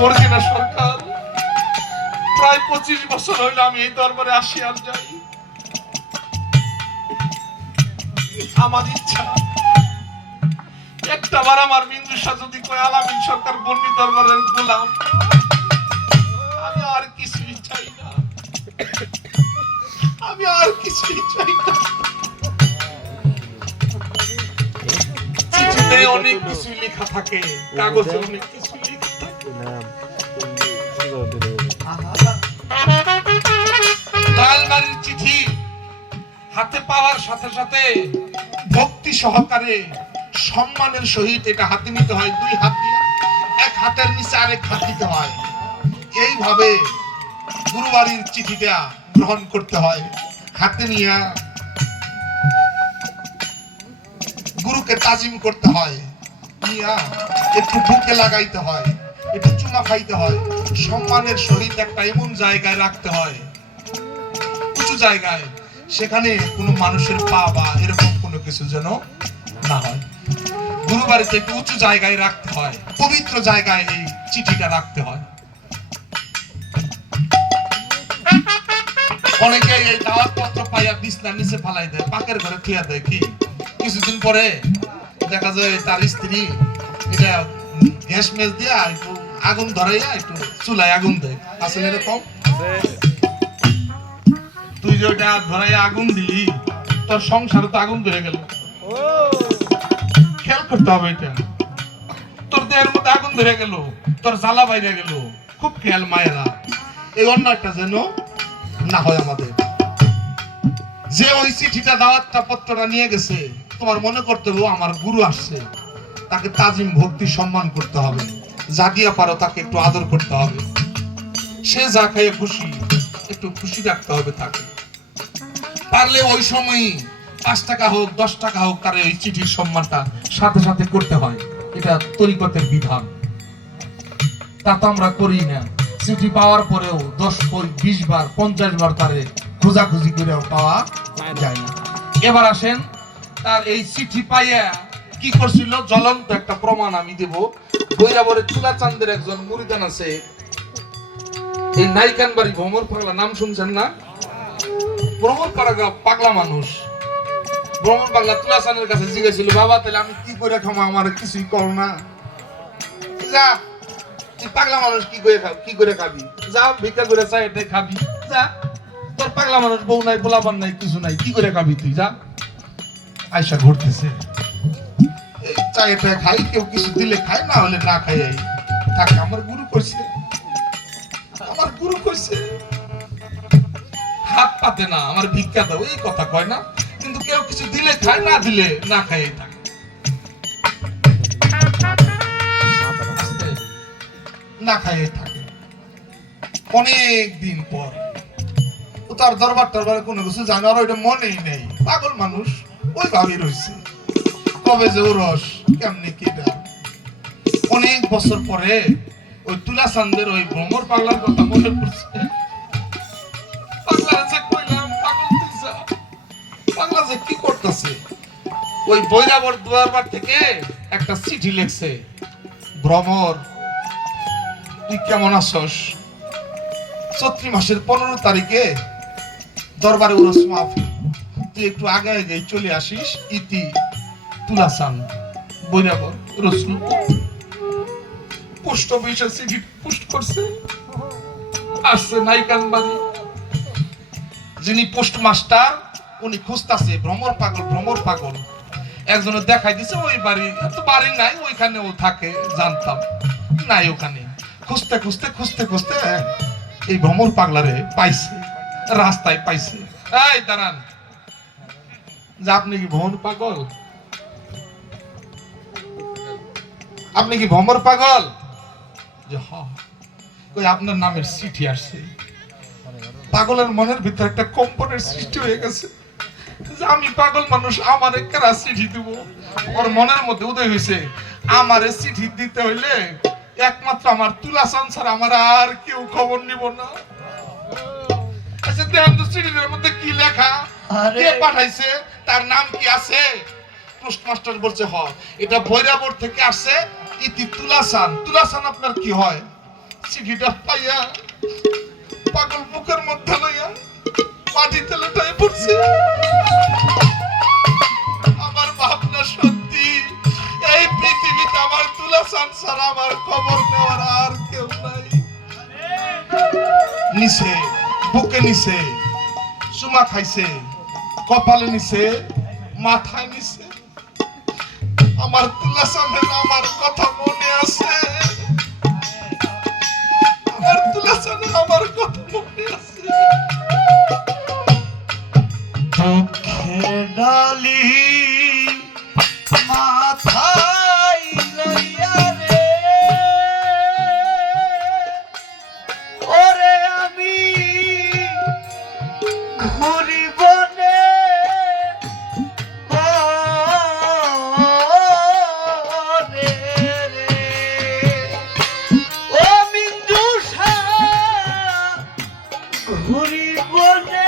বরজিনা সরকার, প্রায় 25 বছর হইল আমি এই দরবারে আসি আর যাই। আমার ইচ্ছা একটা বার আমার মিন্দুসা যদি কয় আলামিন সরকার বন্নি দরবারের গোলাম, আমি আর কিছুই চাই না, আমি আর কিছুই চাই না। চিঠিতে অনেক কিছু লেখা থাকে, কাগজে অনেক কিছু লেখা থাকে। লালবাড়ির চিঠি হাতে পাওয়ার সাথে সাথে ভক্তি সহকারে সম্মানের সহিত এটা হাতে নিতে হয়, দুই হাত দিয়ে এক হাতের নিচে আরেক হাত দিতে হয়। এইভাবে গুরুবাড়ির চিঠিটা গ্রহণ করতে হয়। হাতে নিয়ে গুরুকে তাজিম করতে হয়, নিয়া একটু বুকে লাগাইতে হয়, একটু চুমা খাইতে হয়, সম্মানের সহিত একটা এমন জায়গায় রাখতে হয়, উঁচু জায়গায়, সেখানে কোনো মানুষের পা বা এরকম কোনো কিছু যেন না হয়। গুরুবাড়িতে একটু উঁচু জায়গায় রাখতে হয়, পবিত্র জায়গায় এই চিঠিটা রাখতে হয়। অনেকে এই দাওয়াত পত্র পাইয়া বিছনার নিচে ফালাই দেয়, পাকের ঘরে থিয়া দেয়। কি কিছুদিন পরে দেখা যায় তার স্ত্রী এটা গ্যাস মেজ দিয়া একটু আগুন ধরাইয়া একটু চুলায় আগুন দেয়। আসলে এরকম তুই যে ওইটা ধরাইয়া আগুন দিলি, তোর সংসারে তো আগুন ধরে গেল। খেয়াল করতে হবে এটা, তোর দেহের মধ্যে আগুন ধরে গেল, তোর জ্বালা বাইরে গেল। খুব খেয়াল মায়েরা, এই অন্যটা যেন না হয় আমাদের। যে ওই চিঠিটা দাওয়াতটা পত্রটা নিয়ে গেছে, তোমার মনে করতে হবে আমার গুরু আসছে, তাকে তাজিম ভক্তি সম্মান করতে হবে, যা দিয়া পারো তাকে একটু আদর করতে হবে। সে যা খাইয়ে খুশি, একটু খুশি রাখতে হবে তাকে। পারলে ওই সময় 5 টাকা হোক 10 টাকা হোক, তার ওই চিঠির সম্মানটা সাথে সাথে করতে হয়। এটা তরিকতের বিধান। তা তো আমরা করি না। চিঠি পাওয়ার পরেও 10 20 বার 50 বার তারে খোঁজাখুঁজি করেও পাওয়া যায় না। এবার আসেন, তার এই চিঠি পাইয়া কি করছিল, জ্বলন্ত একটা প্রমাণ আমি দেব। বৈরাবরের চুলাচান্দের একজন মুরিদান আছে, এই নাইকান বাড়ি ভ্রমর পাগলা, নাম শুনছেন না? ভ্রমর পাগলা মানুষ, ভ্রমর পাগলা তুলাচান্দের কাছে জিজ্ঞাসা, বাবা তাহলে আমি কি করে খামা, আমার কিছুই করো না। যা, তুই পাগলা মানুষ কি করে খাবি, যা ভিক্ষা করে চাই এটাই খাবি, যা। তোর পাগলা মানুষ, বউ নাই পোলাপান নাই কিছু নাই, কি করে খাবি তুই, যা। আয়সা ঘুরতেছে, চাই এটা খাই, কেউ কিছু দিলে খাই, না হলে না খাই। থাক, আমার গুরু করছে, আমার গুরু করছে, হাত পাতে না, আমার ভিক্ষা দাও এই কথা কয় না, কিন্তু কেউ কিছু দিলে খায়, না দিলে না খাই থাকে। না খাইয়ে থাকে। অনেক দিন পর ও তার দরবার টরবারে কোনো কিছু জানে আর ওইটা মনেই নেই, পাগল মানুষ ওইভাবে রয়েছে। কবে যে ও রস কেমনি কিটা। অনেক বছর পরে ওই তুলাচান্দের ওই ভ্রমর পাগলার কথা মনে পড়ছে। পাগলা যে কইলাম, পাগলা যে কি করতেছে, ওই বৈরাবর দরবার থেকে একটা চিঠি লিখছে, ভ্রমর তুই কেমন আছস, চৈত্র মাসের 15 তারিখে দরবারে উরস মাহফিল, তুই একটু আগে আগে চলে আসিস। ইতি তুলাচাঁদ, বৈরাবর রসুল। পোস্ট অফিসে চিঠি পোস্ট করছে, আসছে নাইকান বাড়ি। যিনি পোস্ট মাস্টার উনি খুঁজতাছে, ভ্রমর পাগল ভ্রমর পাগল। একজনের দেখাই দিছে, ওই বাড়ি তো বাড়ি নাই, ওইখানে ও থাকে, জানতাম নাই। ওখানে খুঁজতে খুঁজতে খুঁজতে খুঁজতে এই ভ্রমর পাগলারে পাইছে, রাস্তায় পাইছে। এই দাঁড়ান, যে আপনি কি ভ্রমর পাগল, আপনি কি ভ্রমর পাগল? যে কই আপনার নামের চিঠি আসছে। পাগলের মনের ভিতরে একটা কম্পনের সৃষ্টি হয়ে গেছে, যে আমি পাগল মানুষ, আমার কারা চিঠি দিব। ওর মনের মধ্যে উদয় হয়েছে, আমারে চিঠি দিতে হইলে একমাত্র আমার তুলাচাঁদ ছাড়া আমার আর কেউ খবর নিব না। আচ্ছা দেখেন তো চিঠির মধ্যে কি লেখা, কে পাঠাইছে, তার নাম কি আছে? পোস্টমাস্টার বলছে এটা ভৈরাবর থেকে আসছে, ইতি তুলাচাঁদ। তুলাচাঁদ আপনার কি হয়? চিঠিটা পাইয়া পাগল বুকের মধ্যে লইয়া মাটিতে লুটাই পড়ছি। আমার ভাবনা সত্যি, এই পৃথিবীতে আমার দুলাসান ছাড়া আমার খবর নেওয়ার আর কেউ নাই। নিচে বুকে নিচে চুমা খাইছে, কপালে নিচে, মাথায় নিচে। আমার দুলাসানের আমার কথা মনে আছে, আমার দুলাসানের আমার কথা মনে আছে। চোখে ডালি মাথায় লইয়া রে ওরে আমি ঘুরি বনে বনে রে ও মিন্দুষা ঘুরি বনে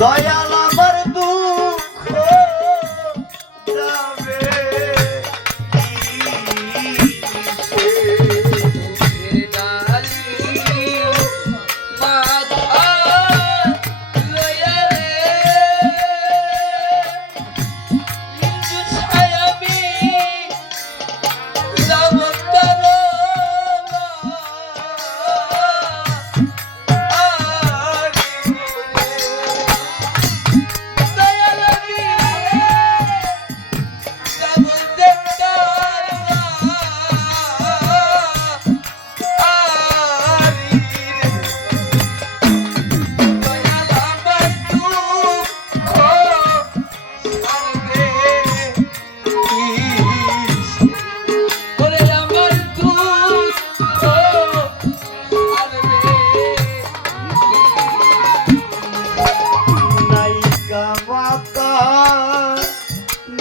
দয়াল আমার দুঃখ যাবে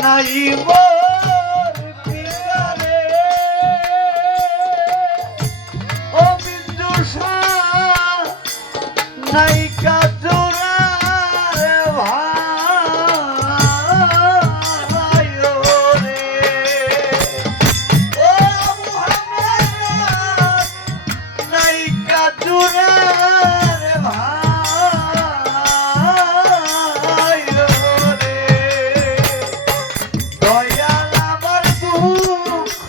নাই মোর পিতারে ও বিন্দুষা নাই কাজুরার ভাই রে ও মুহাম্মদ নাই কাজুরার ভাই রে দয়াল আমার দুঃখ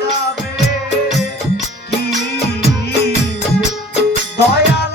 যাবে কি দয়াল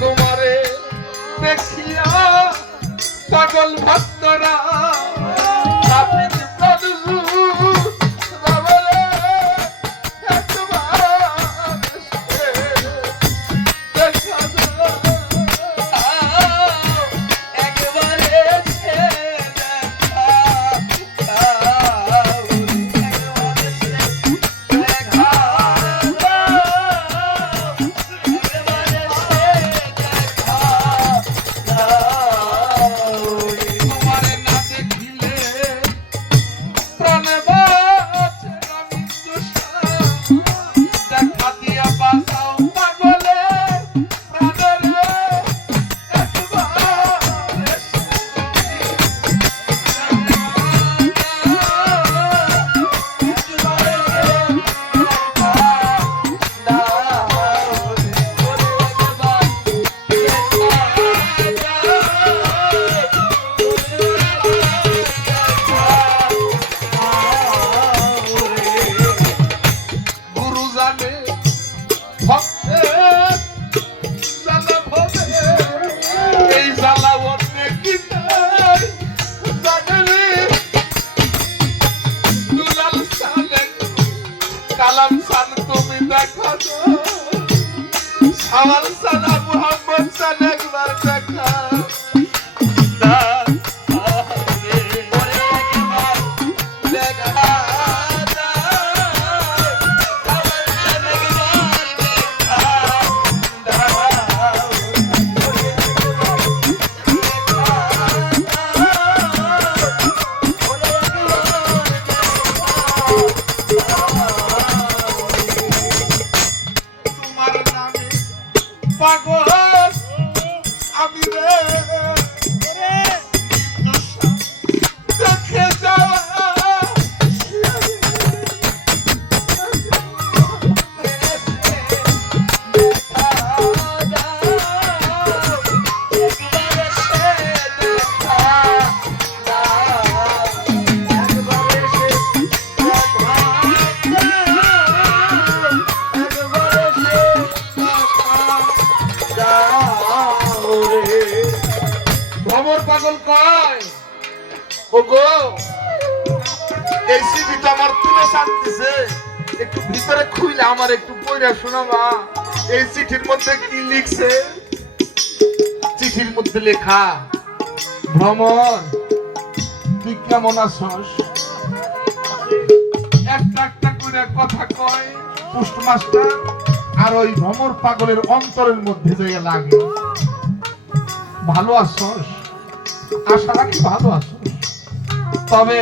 তোমারে দেখিয়া পাগল ভক্তরা হাফিজ নজরুল বাবারে একবার এসে দেখা দাও, একবার এসে দেখা দাও, একবার এসে দেখা দাও, একবার এসে দেখা দাও। তোমারে না দেখিলে প্রাণে বাঁচে না মৃত্যুষা, দেখা দিয়া বাঁচাও পাগলে প্রাণরে একবার এসে গুরু জানে ভক্তের জ্বালা ভবে, এই জ্বালা অন্য কি নাই জানে দুলাল সালে কালাম সান তুমি দেখা দাও, সাওয়াল সানা মুহাম্মদ সান একবার দেখা দাও। তোমার নামে পাগল আমি রে, দেখে যাওয়া ভ্রমর পাগল কয় ওগো এই সিভিটা আমার তুলে শান্তিছে, একটু ভিতরে খুইলে আমার একটু পড়া শোনাবা এই চিঠির মধ্যে কি লিখছে। চিঠির মধ্যে লেখা, ভ্রমর তুই কেমন আছস, একটা একটা করে কথা কয় পোস্টমাস্টার, আর ওই ভ্রমর পাগলের অন্তরের মধ্যে যাইয়া লাগে। ভালো আছস, আশা রাখি ভালো আছস, তবে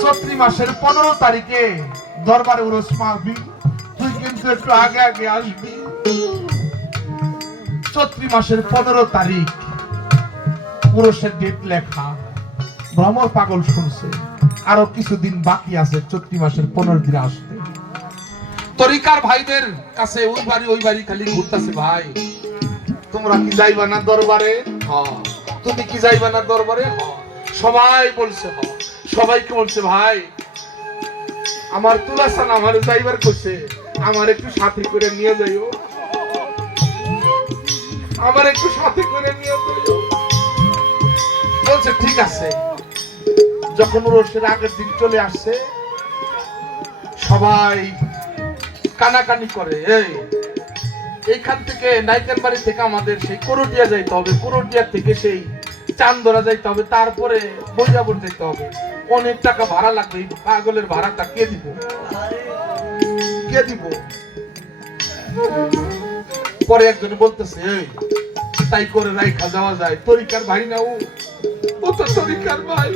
চৈত্র মাসের 15 তারিখে দরবারে উরস মাহফিল, তুই কিন্তু একটু আগে আগে আসবি। চৈত্র মাসের 15 তারিখ উরসের ডেট লেখা। ভ্রমর পাগল শুনছে আরো কিছুদিন বাকি আছে চৈত্র মাসের 15 দিনে আসতে। তরিকার ভাইদের কাছে ওই বাড়ি খালি ঘুরতেছে, ভাই তোমরা কি যাইবা না দরবারে? হ্যাঁ। তুমি কি যাইবা না দরবারে? হ্যাঁ। সবাই বলছে হ্যাঁ। সবাইকে বলছে ভাই আমার তুলাসান আমার যাইবার কইছে, আমার একটু সাথে করে নিয়ে যাইও, আমার একটু সাথে করে নিয়ে যাইও। বলছে ঠিক আছে। যখন রোষের আগের দিন চলে আসছে, সবাই কানাকানি করে, এইখান থেকে নাইকান বাড়ি থেকে আমাদের সেই করটিয়া যাইতে হবে, করটিয়া থেকে সেই চান্দরা যাইতে হবে, তারপরে বৈরাবর যেতে হবে, অনেক টাকা ভাড়া লাগবে। এই পাগলের ভাড়াটা কে দিব? কে দিব? পরে একজন বলতেছে এই তাই করে রাইখা যাওয়া যায়, তরিকার ভাই না ও তো তরিকার ভাই,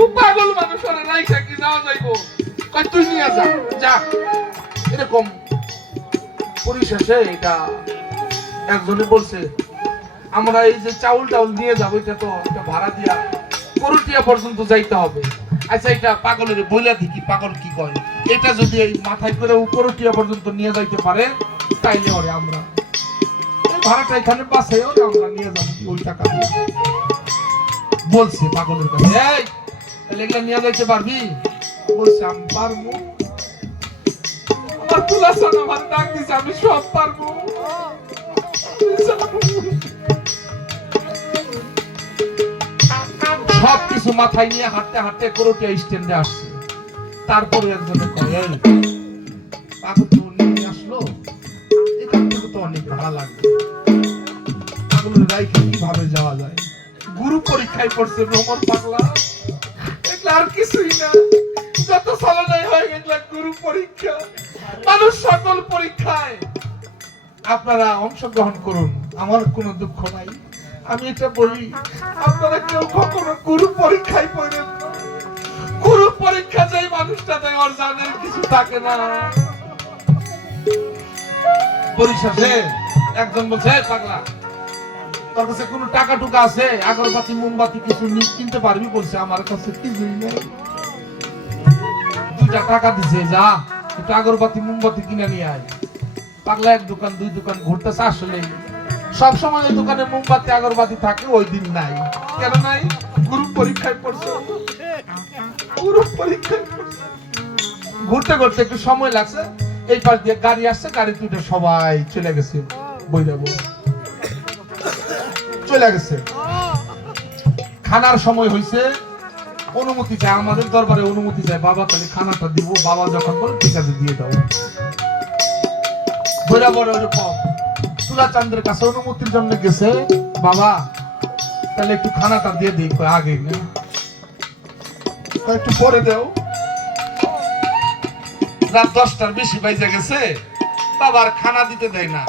ও পাগল মানুষ, ওরা রাইখা কি যাওয়া যাইবো? কয় তুই নিয়ে যা, যা। এরকম পরিশেষে এটা একজনে বলছে আমরা এই যে চাউল টাউল নিয়ে যাবো, এটা তো একটা ভাড়া দিয়া করটিয়া পর্যন্ত যাইতে হবে। আচ্ছা এটা পাগলের বইলা দেখি পাগল কি কয়, এটা যদি এই মাথায় করে করটিয়া পর্যন্ত নিয়ে যাইতে পারে তাইলে ওরে আমরা ভাড়াটা এখানে বাসায়ও আমরা নিয়ে যাবো ওই টাকা দিয়ে। বলছে পাগলের কাছে, এই তাহলে এগুলা নিয়ে যাইতে পারবি? বলছে আমি পারবো। আমার তুলাসান আমার ডাক দিছে, আমি সব পারবো। সবকিছু মাথায় নিয়ে হাঁটতে হাঁটতে করোটিয়া স্ট্যান্ডে আসছে। তারপরে একজনে কয়, এই পাগল তো নিয়ে আসলো, এখান থেকে তো অনেক ভাড়া লাগবে, পাগলের রাইখে কিভাবে যাওয়া যায়? গুরু পরীক্ষায় পড়ছে ভ্রমর পাগলা, এগুলা আর কিছুই না, যত চালনাই হয় এগুলা গুরু পরীক্ষা। মানুষ সকল পরীক্ষায় আপনারা অংশগ্রহণ করুন, আমার কোনো দুঃখ নাই। আমি এটা বলি, আপনারা কেউ কখনো গুরু পরীক্ষায় পড়েন না। গুরু পরীক্ষা যেই মানুষটা দেয় ওর জানের কিছু থাকে না। পরিশেষে একজন বলছে, এই পাগলা তোর কাছে কোনো টাকা টুকা আছে? আগরবাতি মোমবাতি কিছু কিনতে পারবি? বলছে আমার কাছে কিছুই নেই। 2টা টাকা দিছে, যা একটু আগরবাতি মোমবাতি কিনে নিয়ে আয়। পাগলা 1 দোকান 2 দোকান ঘুরতেছে, আসলে সব সময় এই দোকানে মোমবাতি আগরবাতি থাকে, ওই দিন নাই। কেন নাই? গুরু পরীক্ষায় পড়ছে। গুরু পরীক্ষায় পড়ছে। ঘুরতে ঘুরতে একটু সময় লাগছে, এই পাশ দিয়ে গাড়ি আসছে, গাড়ি দুটো সবাই চলে গেছে, বইরা বই চলে গেছে। খানার সময় হয়েছে, অনুমতি চায়, আমাদের দরবারে অনুমতি চায়, বাবা তাহলে খানাটা দিব। বাবা যখন বলে ঠিক আছে দিয়ে দাও। বইরা বড় ওরকম তুলাচাঁদের কাছে অনুমতির জন্য গেছে, বাবা তাহলে একটু খানাটা দিয়ে দিই। আগে না, একটু পরে দাও। রাত 10টার বেশি বাইজা গেছে, বাবার খানা দিতে দেয় না।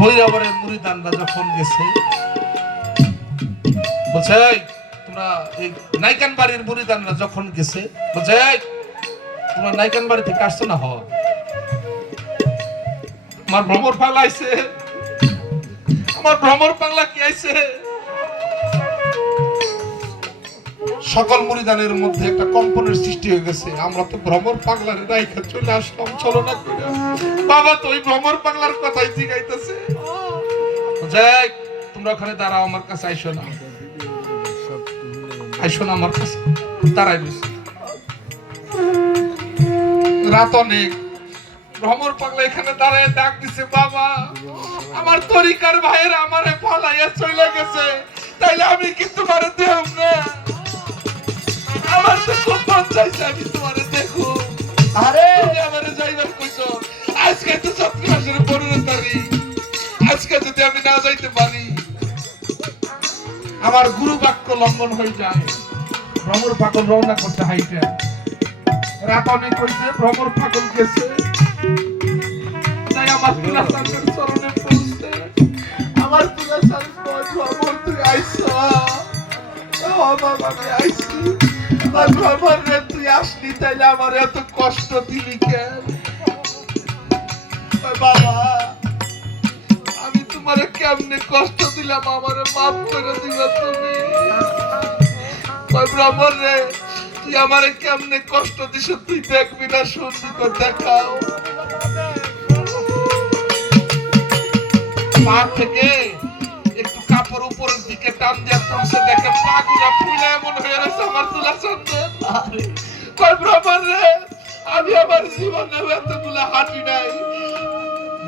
ভৈরবের মুরিদানরা যখন গেছে, বলছে তোমরা এই নাইকান বাড়ির মুরিদানরা যখন গেছে, বলছে তোমরা নাইকান বাড়ি থেকে আসছো না? হ, আমার ভ্রমর পাগলা আইছে, আমার ভ্রমর পাগলা কি আইছে? সকল মুরিদানের মধ্যে একটা কম্পনের সৃষ্টি হয়ে গেছে। আমরা তো ভ্রমর পাগলার রাইখা চলে আসলাম, চলো না করে। বাবা তো ওই ভ্রমর পাগলার কথাই জিগাইতেছে, যাই তোমরা ওখানে দাঁড়াও, আমার কাছে আইসো না, আইসো না আমার কাছে। দাঁড়াই বসে রাত অনেক, ভ্রমর পাগলা এখানে দাঁড়ায় ডাক দিছে, বাবা আমার তরিকার ভাইয়েরা আমারে পালাইয়া চলে গেছে, তাইলে আমি কি তোমারে দেব না? আমার তো খুব মন চাইছে আমি তোমারে দেখো। আরে আমারে যাইবার কইছো, আজকে তো চৈত্র মাসের 15 তারিখ, আজকে যদি আমি না যাইতে পারি আমার গুরু বাক্য লঙ্ঘন হয়ে যায়। ভ্রমর পাগল রওনা করতে হাইটে, রাত অনেক হয়েছে, ভ্রমর পাগল গেছে, তাই আমার তুলাচাঁদের চরণে পৌঁছতে, আমার তুলাচাঁদ ভ্রমর তুই আইসা, বাবা আমি আইসি, আর ভ্রমর রে তুই আসলি, তাইলে আমার এত কষ্ট দিলি কেন? বাবা আমি তোমারে কেমনে কষ্ট দিলাম, আমারে মাফ করে দিবা তুমি। ভ্রমর রে তুই আমারে কেমনে কষ্ট দিস, তুই দেখবি না, শুনবি তো, দেখাও। পা থেকে একটু কাপড় উপরের দিকে টান দিয়ে পড়ছে, দেখে পা গুলা ফুলে এমন হয়ে গেছে আমার তুলাচাঁদের। কয় ভ্রমর রে আমি আমার জীবনে এতগুলা হাঁটি নাই।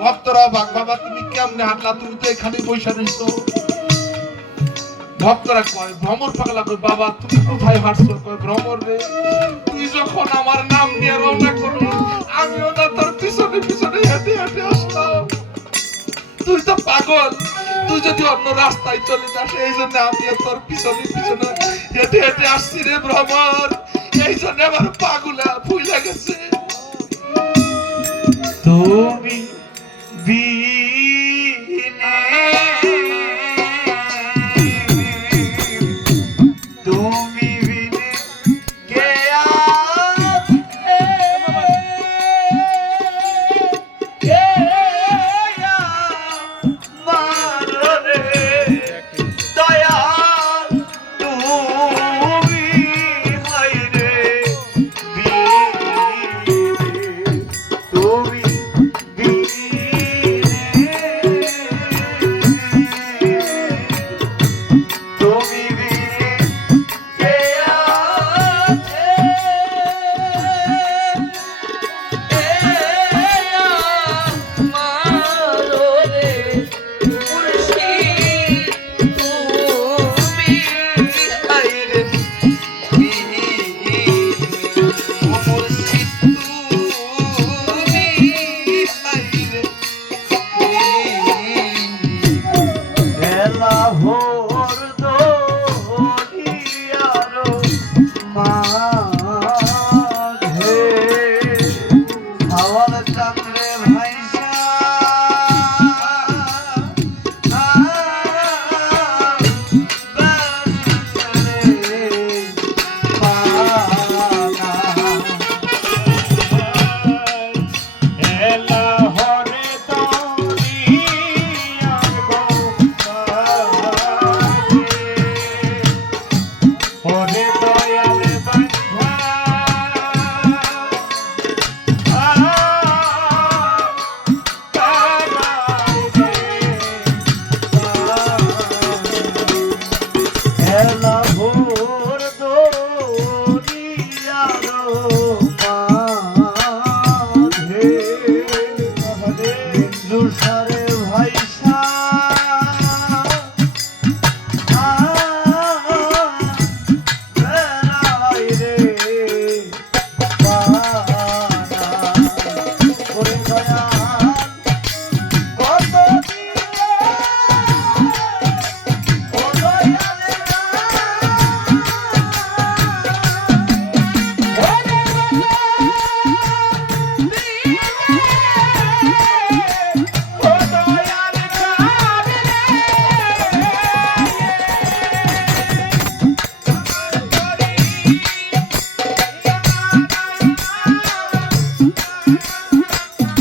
ভক্তরা বাঘ, বাবা তুমি কেমনে হাঁটলা, তুমি তো এখানে বসে রইছো। ভক্তরা কয়, ভ্রমর পাগলা কয়, বাবা তুমি কোথায় হাঁটছো? কয় ভ্রমর রে তুই যখন আমার নাম নিয়ে রওনা করলি, আমিও না তোর পিছনে পিছনে হেঁটে হেঁটে আসলাম। তুই তো পাগল, তুই যদি অন্য রাস্তায় চলে যাস, এই জন্য আমিও তোর পিছনে পিছনে হেঁটে হেঁটে আসছি রে ভ্রমর, এই জন্য আমার পাগুলা ভুলে গেছে। তুমি